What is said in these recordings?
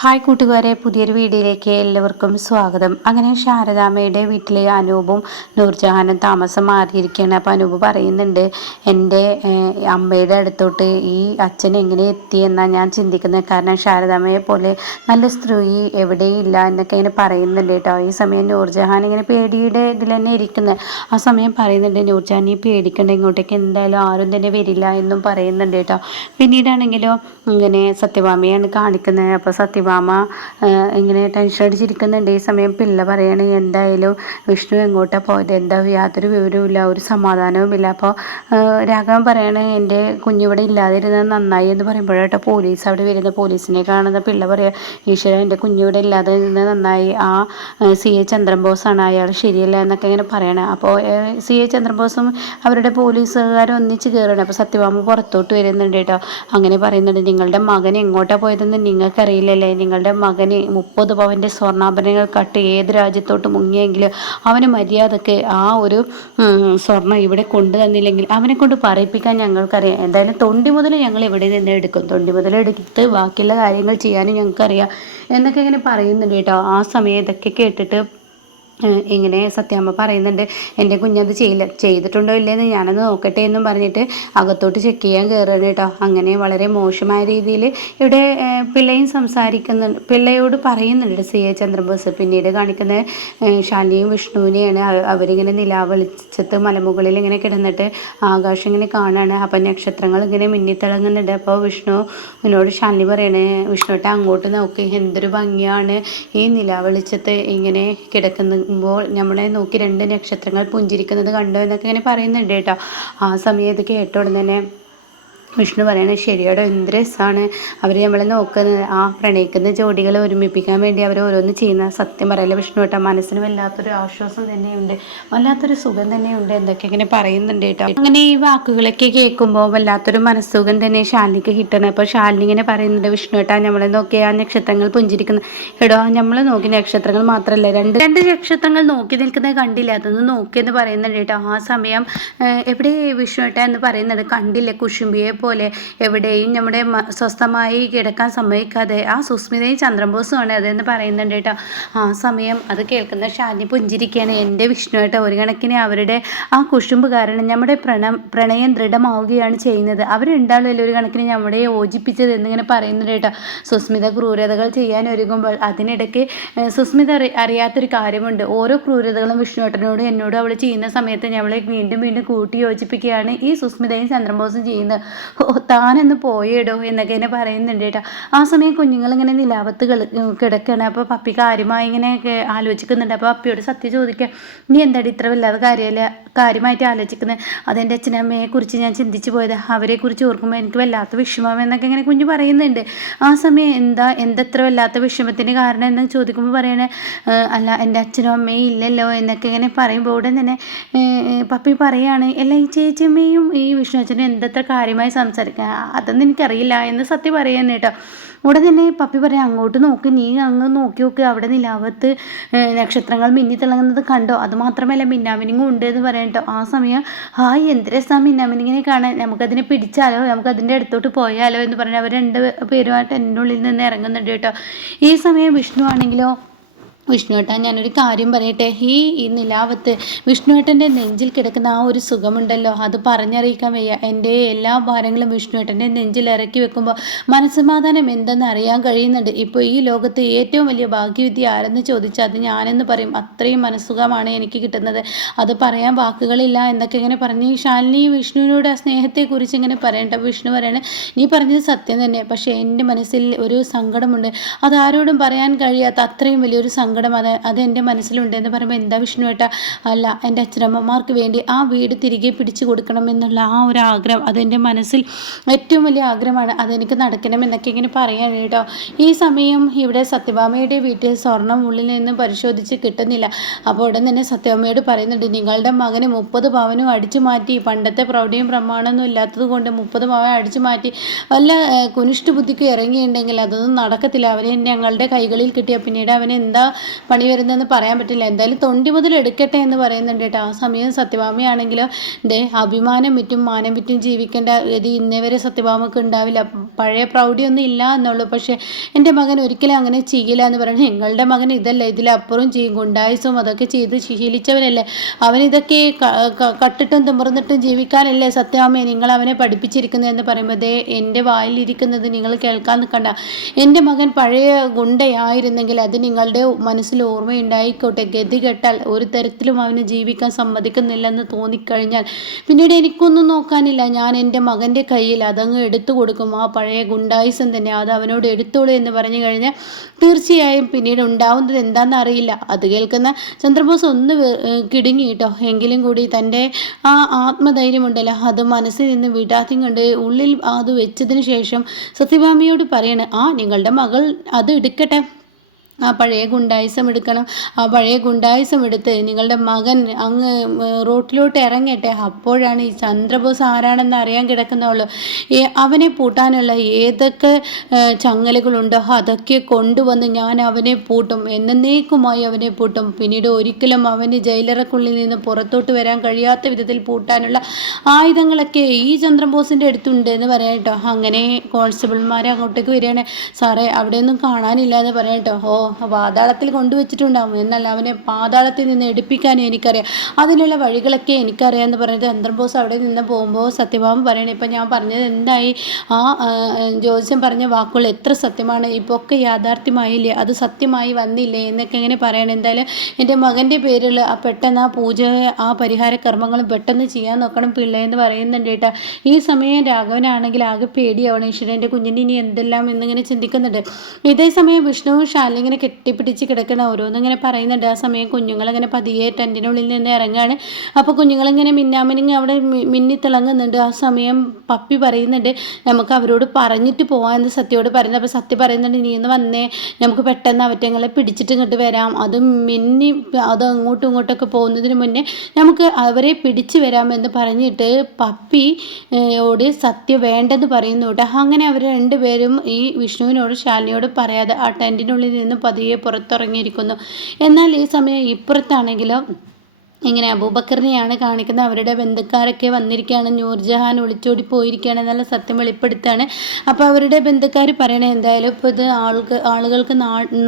Hi കൂട്ടുകാരെ പുതിയൊരു വീഡിയോയിലേക്ക് എല്ലാവർക്കും സ്വാഗതം. അങ്ങനെ ശാരദാമ്മയുടെ വീട്ടിലെ അനൂപും നൂർജഹാനും താമസം മാറിയിരിക്കുകയാണ്. അപ്പോൾ അനൂപ് പറയുന്നുണ്ട് എന്റെ അമ്മയുടെ അടുത്തോട്ട് ഈ അച്ഛൻ എങ്ങനെ എത്തി എന്നാണ് ഞാൻ ചിന്തിക്കുന്നത്. കാരണം ശാരദാമ്മയെ പോലെ നല്ല സ്ത്രീ എവിടെയും ഇല്ല എന്നൊക്കെ ഇങ്ങനെ പറയുന്നുണ്ട് കേട്ടോ. ഈ സമയം നൂർജഹാൻ ഇങ്ങനെ പേടിയുടെ ഇതിൽ തന്നെ ഇരിക്കുന്നത് ആ സമയം പറയുന്നുണ്ട് നൂർജഹാൻ ഈ പേടിക്കേണ്ട ഇങ്ങോട്ടേക്ക് എന്തായാലും ആരും തന്നെ വരില്ല എന്നും പറയുന്നുണ്ട് കേട്ടോ. പിന്നീടാണെങ്കിലോ ഇങ്ങനെ സത്യഭാമയാണ് കാണിക്കുന്നത്. അപ്പോൾ സത്യഭാമ ഇങ്ങനെ ടെൻഷൻ അടിച്ചിരിക്കുന്നുണ്ട്. ഈ സമയം പിള്ള പറയണ എന്തായാലും വിഷ്ണു എങ്ങോട്ടാണ് പോയത് എന്താ യാതൊരു വിവരവുമില്ല ഒരു സമാധാനവുമില്ല അപ്പോൾ രാഘവൻ പറയണ എന്റെ കുഞ്ഞിവിടെ ഇല്ലാതിരുന്നത് നന്നായി എന്ന് പറയുമ്പോഴേട്ടോ പോലീസ് അവിടെ വരുന്ന പോലീസിനെ കാണുന്ന പിള്ള പറയാ ഈശ്വര എന്റെ കുഞ്ഞിവിടെ ഇല്ലാതെ ഇരുന്നത് നന്നായി. ആ സി. എ. ചന്ദ്രബോസാണ് അയാൾ ശരിയല്ല എന്നൊക്കെ ഇങ്ങനെ പറയണേ. അപ്പോൾ സി. എ. ചന്ദ്രബോസും അവരുടെ പോലീസുകാരും ഒന്നിച്ച് കയറണം അപ്പോൾ സത്യഭാമ പുറത്തോട്ട് വരുന്നുണ്ട് കേട്ടോ. അങ്ങനെ പറയുന്നുണ്ട് നിങ്ങളുടെ മകൻ എങ്ങോട്ടാണ് പോയതെന്ന് നിങ്ങൾക്കറിയില്ലല്ലേ? നിങ്ങളുടെ മകന് മുപ്പത് പവന്റെ സ്വർണാഭരണങ്ങൾ കട്ട് ഏത് രാജ്യത്തോട്ട് മുങ്ങിയെങ്കിലും അവന് മര്യാദയ്ക്ക് ആ ഒരു സ്വർണം ഇവിടെ കൊണ്ടുതന്നില്ലെങ്കിൽ അവനെ കൊണ്ട് പറയിപ്പിക്കാൻ ഞങ്ങൾക്കറിയാം. എന്തായാലും തൊണ്ടി മുതൽ ഞങ്ങൾ ഇവിടെ നിന്ന് എടുക്കും. തൊണ്ടി മുതൽ എടുത്ത് ബാക്കിയുള്ള കാര്യങ്ങൾ ചെയ്യാനും ഞങ്ങൾക്കറിയാം. എന്നൊക്കെ ഇങ്ങനെ പറയുന്നുണ്ട് കേട്ടോ. ആ സമയം ഇതൊക്കെ കേട്ടിട്ട് ഇങ്ങനെ സത്യാമ്മ പറയുന്നുണ്ട്. എന്റെ കുഞ്ഞത് ചെയ്യില്ല ചെയ്തിട്ടുണ്ടോ ഇല്ലയെന്ന് ഞാനത് നോക്കട്ടെ എന്നും പറഞ്ഞിട്ട് അകത്തോട്ട് ചെക്ക് ചെയ്യാൻ കയറുകയാണ് കേട്ടോ. അങ്ങനെ വളരെ മോശമായ രീതിയിൽ ഇവിടെ പിള്ളയും സംസാരിക്കുന്നുണ്ട് പിള്ളയോട് പറയുന്നുണ്ട് സി എ ചന്ദ്രബോസ്. പിന്നീട് കാണിക്കുന്ന ശാലിയും വിഷ്ണുവിനെയാണ് അവരിങ്ങനെ നിലാവെളിച്ചത്ത് മലമുകളിൽ ഇങ്ങനെ കിടന്നിട്ട് ആകാശം ഇങ്ങനെ കാണുകയാണ് അപ്പം നക്ഷത്രങ്ങൾ ഇങ്ങനെ മിന്നിത്തിളങ്ങുന്നുണ്ട്. അപ്പോൾ വിഷ്ണു വിഷ്ണുവിനോട് ശാലിനി പറയണേ വിഷ്ണുട്ടെ അങ്ങോട്ട് നോക്കി. എന്തൊരു ഭംഗിയാണ് ഈ നിലാവെളിച്ചത്ത് ഇങ്ങനെ കിടക്കുന്നത് നോക്കുമ്പോൾ നമ്മളെ നോക്കി രണ്ട് നക്ഷത്രങ്ങൾ പുഞ്ചിരിക്കുന്നത് കണ്ടോ എന്നൊക്കെ ഇങ്ങനെ പറയുന്നുണ്ട് കേട്ടോ. ആ സമയത്ത് കേട്ട ഉടനെ തന്നെ വിഷ്ണു പറയണത് ശരിയോടെ? എന്ത് രസമാണ് അവർ നമ്മളെ നോക്കുന്ന ആ പ്രണയിക്കുന്ന ജോഡികളെ ഒരുമിപ്പിക്കാൻ വേണ്ടി അവർ ഓരോന്ന് ചെയ്യുന്ന സത്യം പറയല്ല വിഷ്ണു കേട്ടോ മനസ്സിന് വല്ലാത്തൊരു ആശ്വാസം തന്നെയുണ്ട്. വല്ലാത്തൊരു സുഖം തന്നെയുണ്ട്. എന്തൊക്കെ ഇങ്ങനെ പറയുന്നുണ്ട് കേട്ടോ അങ്ങനെ ഈ വാക്കുകളൊക്കെ കേൾക്കുമ്പോൾ വല്ലാത്തൊരു മനസ്സുഖം തന്നെ ശാലിനിക്ക് കിട്ടണം. അപ്പോൾ ശാലിനി ഇങ്ങനെ പറയുന്നുണ്ട് വിഷ്ണു കേട്ടാ നമ്മളെ നോക്കി ആ നക്ഷത്രങ്ങൾ പുഞ്ചിരിക്കുന്ന എടോ നമ്മൾ നോക്കി നക്ഷത്രങ്ങൾ മാത്രമല്ല രണ്ട് രണ്ട് നക്ഷത്രങ്ങൾ നോക്കി നിൽക്കുന്നത് കണ്ടില്ല. അതൊന്ന് നോക്കിയെന്ന് പറയുന്നുണ്ട് കേട്ടോ ആ സമയം എവിടെ വിഷ്ണു ഏട്ടാ എന്ന് പറയുന്നത് കണ്ടില്ല. കുശുംബിയെ പോലെ എവിടെയും നമ്മുടെ സ്വസ്ഥമായി കിടക്കാൻ സമ്മതിക്കാതെ ആ സുസ്മിതയും ചന്ദ്രബോസുമാണ് അതെന്ന് പറയുന്നുണ്ട് കേട്ടോ. ആ സമയം അത് കേൾക്കുന്ന ഷാനി പുഞ്ചിരിക്കുകയാണ്. എന്റെ വിഷ്ണു കേട്ടോ ഒരു കണക്കിന് അവരുടെ ആ കുശുമ്പ് കാരണം നമ്മുടെ പ്രണ പ്രണയം ദൃഢമാവുകയാണ് ചെയ്യുന്നത്. അവരുണ്ടാവില്ല ഒരു കണക്കിന് നമ്മുടെ യോജിപ്പിച്ചത് എന്നിങ്ങനെ പറയുന്നുണ്ട് കേട്ടോ. സുസ്മിത ക്രൂരതകൾ ചെയ്യാൻ ഒരുങ്ങുമ്പോൾ അതിനിടയ്ക്ക് സുസ്മിത അറി അറിയാത്തൊരു കാര്യമുണ്ട്. ഓരോ ക്രൂരതകളും വിഷ്ണുവേട്ടനോട് എന്നോട് അവൾ ചെയ്യുന്ന സമയത്ത് ഞങ്ങളെ വീണ്ടും വീണ്ടും കൂട്ടി യോജിപ്പിക്കുകയാണ് ഈ സുസ്മിതയും ചന്ദ്രബോസും ചെയ്യുന്നത്. താനെന്ന് പോയിടോ എന്നൊക്കെ എന്നെ പറയുന്നുണ്ട് കേട്ടോ. ആ സമയം കുഞ്ഞുങ്ങളിങ്ങനെ നിലാവത്ത് കിടക്കുകയാണ് അപ്പോൾ പപ്പി കാര്യമായി ഇങ്ങനെ ആലോചിക്കുന്നുണ്ട്. അപ്പോൾ പപ്പിയോട് സത്യം ചോദിക്കുക നീ എന്താടി ഇത്ര വല്ലാതെ കാര്യമല്ല കാര്യമായിട്ട് ആലോചിക്കുന്നത് അതെന്റെ അച്ഛനമ്മയെ കുറിച്ച് ഞാൻ ചിന്തിച്ചു പോയത്. അവരെക്കുറിച്ച് ഓർക്കുമ്പോൾ എനിക്ക് വല്ലാത്ത വിഷമം എന്നൊക്കെ ഇങ്ങനെ കുഞ്ഞ് പറയുന്നുണ്ട്. ആ സമയം എന്താ എന്തത്ര വല്ലാത്ത വിഷമത്തിന് കാരണം എന്ന് ചോദിക്കുമ്പോൾ പറയണേ അല്ല എന്റെ അച്ഛനും അമ്മയും ഇല്ലല്ലോ എന്നൊക്കെ ഇങ്ങനെ പറയുമ്പോൾ ഉടൻ തന്നെ പപ്പി പറയാണ് അല്ല ഈ ചേച്ചിയമ്മയും ഈ വിഷ്ണു അച്ഛനും എന്തത്ര കാര്യമായി സംസാരിക്കുക അതൊന്നും എനിക്കറിയില്ല. എന്ന് സത്യം പറയുന്നത് കേട്ടോ. ഉടൻ തന്നെ പപ്പി പറയാം അങ്ങോട്ട് നോക്ക്. നീ അങ്ങ് നോക്കി നോക്ക്. അവിടെ നിലാവത്ത് നക്ഷത്രങ്ങൾ മിന്നി തിളങ്ങുന്നത് കണ്ടോ? അത് മാത്രമല്ല മിന്നാമിനിങ്ങും ഉണ്ട് എന്ന് പറയട്ടോ ആ സമയം ഹായ് എന്ത് രസമാണ് മിന്നാമിനിങ്ങിനെ കാണാൻ? നമുക്കതിനെ പിടിച്ചാലോ? നമുക്കതിന്റെ അടുത്തോട്ട് പോയാലോ? എന്ന് പറഞ്ഞാൽ അവർ രണ്ട് പേരുമായിട്ട് എന്റെ ഉള്ളിൽ നിന്ന് ഇറങ്ങുന്നുണ്ട് കേട്ടോ. ഈ സമയം വിഷ്ണു ആണെങ്കിലോ വിഷ്ണുവേട്ടാ ഞാനൊരു കാര്യം പറയട്ടെ? ഈ ഈ നിലാവത്ത് വിഷ്ണുവേട്ടന്റെ നെഞ്ചിൽ കിടക്കുന്ന ആ ഒരു സുഖമുണ്ടല്ലോ? അത് പറഞ്ഞറിയിക്കാൻ വയ്യ. എന്റെ എല്ലാ ഭാരങ്ങളും വിഷ്ണുവേട്ടന്റെ നെഞ്ചിൽ ഇറക്കി വെക്കുമ്പോൾ മനസ്സമാധാനം എന്തെന്ന് അറിയാൻ കഴിയുന്നുണ്ട്. ഇപ്പോൾ ഈ ലോകത്ത് ഏറ്റവും വലിയ ഭാഗ്യവിദ്യ ആരെന്ന് ചോദിച്ചാൽ അത് ഞാനെന്ന് പറയും. അത്രയും മനസ്സുഖമാണ് എനിക്ക് കിട്ടുന്നത്. അത് പറയാൻ വാക്കുകളില്ല എന്നൊക്കെ ഇങ്ങനെ പറഞ്ഞ് ശാലിനി വിഷ്ണുവിനോട് ആ സ്നേഹത്തെക്കുറിച്ച് ഇങ്ങനെ പറയണ്ട. വിഷ്ണു പറയണേ നീ പറഞ്ഞത് സത്യം തന്നെ. പക്ഷേ എന്റെ മനസ്സിൽ ഒരു സങ്കടമുണ്ട്. അതാരോടും പറയാൻ കഴിയാത്ത അത്രയും വലിയൊരു സങ്കടം സങ്കടം അത് അത് എന്റെ മനസ്സിലുണ്ട് പറയുമ്പോൾ എന്താ വിഷ്ണു ഏട്ടാ അല്ല എന്റെ അച്ഛനമ്മമാർക്ക് വേണ്ടി ആ വീട് തിരികെ പിടിച്ചു കൊടുക്കണം എന്നുള്ള ആ ഒരു ആഗ്രഹം അതെന്റെ മനസ്സിൽ ഏറ്റവും വലിയ ആഗ്രഹമാണ്. അതെനിക്ക് നടക്കണം എന്നൊക്കെ ഇങ്ങനെ പറയാണ് കേട്ടോ. ഈ സമയം ഇവിടെ സത്യഭാമയുടെ വീട്ടിൽ സ്വർണം ഉള്ളിൽ നിന്ന് പരിശോധിച്ച് കിട്ടുന്നില്ല. അപ്പോൾ ഉടൻ തന്നെ സത്യഭാമയോട് പറയുന്നുണ്ട് നിങ്ങളുടെ മകന് മുപ്പത് പവനും അടിച്ചു മാറ്റി. പണ്ടത്തെ പ്രൗഢിയും പ്രമാണമൊന്നും ഇല്ലാത്തത് കൊണ്ട് മുപ്പത് പവൻ അടിച്ചു മാറ്റി. വല്ല കുനിഷ്ഠ ബുദ്ധിക്ക് ഇറങ്ങിയിട്ടുണ്ടെങ്കിൽ അതൊന്നും നടക്കത്തില്ല. അവനെ ഞങ്ങളുടെ കൈകളിൽ കിട്ടിയ പിന്നീട് അവൻ എന്താ പണി വരുന്നതെന്ന് പറയാൻ പറ്റില്ല. എന്തായാലും തൊണ്ടി മുതൽ എടുക്കട്ടെ എന്ന് പറയുന്നുണ്ട് കേട്ടോ. ആ സമയം സത്യഭാമയാണെങ്കിലോ ദേ അഭിമാനം വിറ്റും മാനം വിറ്റും ജീവിക്കേണ്ട ഗതി ഇന്നേ വരെ സത്യഭാമക്ക് ഉണ്ടാവില്ല. പഴയ പ്രൗഢിയൊന്നും ഇല്ല എന്നുള്ളൂ. പക്ഷേ എന്റെ മകൻ ഒരിക്കലും അങ്ങനെ ചെയ്യില്ല എന്ന് പറയുന്നത് നിങ്ങളുടെ മകൻ ഇതല്ല. ഇതിലപ്പുറം ചെയ്യും. ഗുണ്ടായുസും അതൊക്കെ ചെയ്ത് ശീലിച്ചവനല്ലേ. അവൻ ഇതൊക്കെ കട്ടിട്ടും തുമർന്നിട്ടും ജീവിക്കാനല്ലേ സത്യഭാമയെ നിങ്ങൾ അവനെ പഠിപ്പിച്ചിരിക്കുന്നത് എന്ന് പറയുമ്പോൾ ദേ എന്റെ വായിലിരിക്കുന്നത് നിങ്ങൾ കേൾക്കാൻ നിൽക്കണ്ട. എന്റെ മകൻ പഴയ ഗുണ്ടയായിരുന്നെങ്കിൽ അത് നിങ്ങളുടെ മനസ്സിൽ ഓർമ്മയുണ്ടായിക്കോട്ടെ. ഗതി കെട്ടാൽ ഒരു തരത്തിലും അവന് ജീവിക്കാൻ സമ്മതിക്കുന്നില്ലെന്ന് തോന്നിക്കഴിഞ്ഞാൽ പിന്നീട് എനിക്കൊന്നും നോക്കാനില്ല. ഞാൻ എന്റെ മകന്റെ കയ്യിൽ അതങ്ങ് എടുത്തു കൊടുക്കും. ആ പഴയ ഗുണ്ടായുസം തന്നെ അത് അവനോട് എടുത്തോളൂ എന്ന് പറഞ്ഞു കഴിഞ്ഞാൽ തീർച്ചയായും പിന്നീട് ഉണ്ടാവുന്നത് എന്താണെന്ന് അറിയില്ല. അത് കേൾക്കുന്ന ചന്ദ്രബോസ് ഒന്ന് കിടുങ്ങി കേട്ടോ. എങ്കിലും കൂടി തന്റെ ആ ആത്മധൈര്യമുണ്ടല്ലോ. അത് മനസ്സിൽ നിന്ന് വിടാതെയും കണ്ട് ഉള്ളിൽ അത് വെച്ചതിന് ശേഷം സത്യഭാമിയോട് പറയണ ആ നിങ്ങളുടെ മകൾ അത് എടുക്കട്ടെ. ആ പഴയ ഗുണ്ടായിസം എടുക്കണം. ആ പഴയ ഗുണ്ടായിസം എടുത്ത് നിങ്ങളുടെ മകൻ അങ്ങ് റോട്ടിലോട്ട് ഇറങ്ങട്ടെ. അപ്പോഴാണ് ഈ ചന്ദ്രബോസ് ആരാണെന്ന് അറിയാൻ കിടക്കുന്നുള്ളൂ. ഈ അവനെ പൂട്ടാനുള്ള ഏതൊക്കെ ചങ്ങലകളുണ്ടോ അതൊക്കെ കൊണ്ടുവന്ന് ഞാൻ അവനെ പൂട്ടും. എന്നേക്കുമായി അവനെ പൂട്ടും. പിന്നീട് ഒരിക്കലും അവന് ജയിലറക്കുള്ളിൽ നിന്ന് പുറത്തോട്ട് വരാൻ കഴിയാത്ത വിധത്തിൽ പൂട്ടാനുള്ള ആയുധങ്ങളൊക്കെ ഈ ചന്ദ്രബോസിന്റെ അടുത്തുണ്ട് എന്ന് പറയാം അങ്ങനെ കോൺസ്റ്റബിൾമാർ അങ്ങോട്ടേക്ക് വരികയാണ്. സാറേ അവിടെയൊന്നും കാണാനില്ല എന്ന് പറയാം ഓ പാതാളത്തിൽ കൊണ്ടുവച്ചിട്ടുണ്ടാവും. എന്നാൽ അവനെ പാതാളത്തിൽ നിന്ന് എടുപ്പിക്കാനും എനിക്കറിയാം. അതിനുള്ള വഴികളൊക്കെ എനിക്കറിയാം എന്ന് പറഞ്ഞിട്ട് അവിടെ നിന്ന് പോകുമ്പോൾ സത്യഭാമ പറയണേ ഇപ്പം ഞാൻ പറഞ്ഞത് എന്തായി? ആ ആ, പറഞ്ഞ വാക്കുകൾ എത്ര സത്യമാണ്? ഇപ്പോൾ ഒക്കെ യാഥാർത്ഥ്യമായില്ലേ? അത് സത്യമായി വന്നില്ലേ? എന്നൊക്കെ എങ്ങനെ പറയണം. എന്തായാലും എന്റെ മകന്റെ പേരിൽ ആ പെട്ടെന്ന് ആ പൂജ ആ പരിഹാര കർമ്മങ്ങളും പെട്ടെന്ന് ചെയ്യാൻ നോക്കണം പിള്ളേ എന്ന് പറയുന്നുണ്ട് കേട്ടോ. ഈ സമയം രാഘവനാണെങ്കിൽ ആകെ പേടിയാവണം. ഈശ്വരന്റെ കുഞ്ഞിന് ഇനി എന്തെല്ലാം എന്നിങ്ങനെ ചിന്തിക്കുന്നുണ്ട്. ഇതേ സമയം വിഷ്ണു ശാലിനി ഇങ്ങനെ കെട്ടിപ്പിടിച്ച് കിടക്കണ ഓരോന്നിങ്ങനെ പറയുന്നുണ്ട്. ആ സമയം കുഞ്ഞുങ്ങളിങ്ങനെ പതിയെ ടെന്റിനുള്ളിൽ നിന്ന് ഇറങ്ങുകയാണ് അപ്പോൾ കുഞ്ഞുങ്ങളിങ്ങനെ മിന്നാമിനിങ്ങി അവിടെ മിന്നി തിളങ്ങുന്നുണ്ട്. ആ സമയം പപ്പി പറയുന്നുണ്ട് നമുക്ക് അവരോട് പറഞ്ഞിട്ട് പോകാമെന്ന് സത്യയോട് പറയുന്നത് അപ്പോൾ സത്യ പറയുന്നുണ്ട് നീ ഒന്ന് വന്നേ നമുക്ക് പെട്ടെന്ന് അവറ്റങ്ങളെ പിടിച്ചിട്ട് ഇങ്ങോട്ട് വരാം. അത് മിന്നി അത് അങ്ങോട്ടും ഇങ്ങോട്ടൊക്കെ പോകുന്നതിന് മുന്നേ നമുക്ക് അവരെ പിടിച്ചു വരാമെന്ന് പറഞ്ഞിട്ട് പപ്പി ഓട് സത്യ വേണ്ടെന്ന് പറയുന്നു കേട്ടോ. അങ്ങനെ അവർ രണ്ടുപേരും ഈ വിഷ്ണുവിനോട് ശാലിനിയോട് പറയാതെ ആ ടെന്റിനുള്ളിൽ നിന്ന് പതിയെ പുറത്തിറങ്ങിയിരിക്കുന്നു. എന്നാൽ ഈ സമയം ഇപ്പുറത്താണെങ്കിലും ഇങ്ങനെ അബൂബക്കറിനെയാണ് കാണിക്കുന്നത്? അവരുടെ ബന്ധുക്കാരൊക്കെ വന്നിരിക്കുകയാണ്. നൂർജഹാൻ ഒളിച്ചോടി പോയിരിക്കുകയാണ്. എന്നുള്ള സത്യം വെളിപ്പെടുത്താണ് അപ്പോൾ അവരുടെ ബന്ധുക്കാർ പറയണേ എന്തായാലും ഇപ്പോൾ ഇത് ആൾക്ക് ആളുകൾക്ക്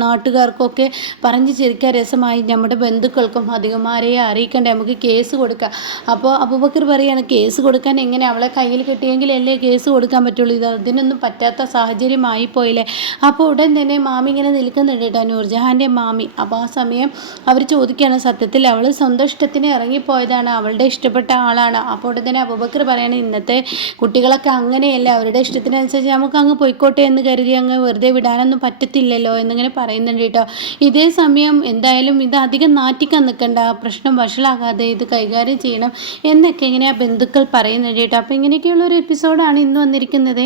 നാട്ടുകാർക്കൊക്കെ പറഞ്ഞു ചിരിക്കാൻ രസമായി. നമ്മുടെ ബന്ധുക്കൾക്കും അധികമാരെയെ അറിയിക്കണ്ടേ. നമുക്ക് കേസ് കൊടുക്കാം. അപ്പോൾ അബൂബക്കർ പറയുകയാണ് കേസ് കൊടുക്കാൻ എങ്ങനെ അവളെ കയ്യിൽ കിട്ടിയെങ്കിലല്ലേ കേസ് കൊടുക്കാൻ പറ്റുള്ളൂ? ഇത് അതിനൊന്നും പറ്റാത്ത സാഹചര്യമായി പോയില്ലേ? അപ്പോൾ ഉടൻ തന്നെ മാമി ഇങ്ങനെ നിൽക്കുന്നുണ്ട് കേട്ടോ. നൂർജഹാന്റെ മാമി. അപ്പോൾ ആ സമയം അവർ ചോദിക്കുകയാണ് സത്യത്തിൽ അവൾ സ്വന്തം ഇഷ്ടത്തിന് ഇറങ്ങിപ്പോയതാണ് അവളുടെ ഇഷ്ടപ്പെട്ട ആളാണ്. അപ്പോൾ തന്നെ അബുബക്കർ പറയാണ് ഇന്നത്തെ കുട്ടികളൊക്കെ അങ്ങനെയല്ല അവരുടെ ഇഷ്ടത്തിനനുസരിച്ച് നമുക്ക് അങ്ങ് പോയിക്കോട്ടെ എന്ന് കരുതി അങ്ങ് വെറുതെ വിടാനൊന്നും പറ്റത്തില്ലല്ലോ എന്നിങ്ങനെ പറയുന്നുണ്ട് കേട്ടോ. ഇതേ സമയം എന്തായാലും ഇത് അധികം നാറ്റിക്കാൻ നിൽക്കണ്ട പ്രശ്നം വഷളാകാതെ ഇത് കൈകാര്യം ചെയ്യണം എന്നൊക്കെ ഇങ്ങനെ ആ ബന്ധുക്കൾ പറയുന്നുണ്ട് കേട്ടോ. അപ്പോൾ ഇങ്ങനെയൊക്കെയുള്ള ഒരു എപ്പിസോഡാണ് ഇന്ന് വന്നിരിക്കുന്നത്.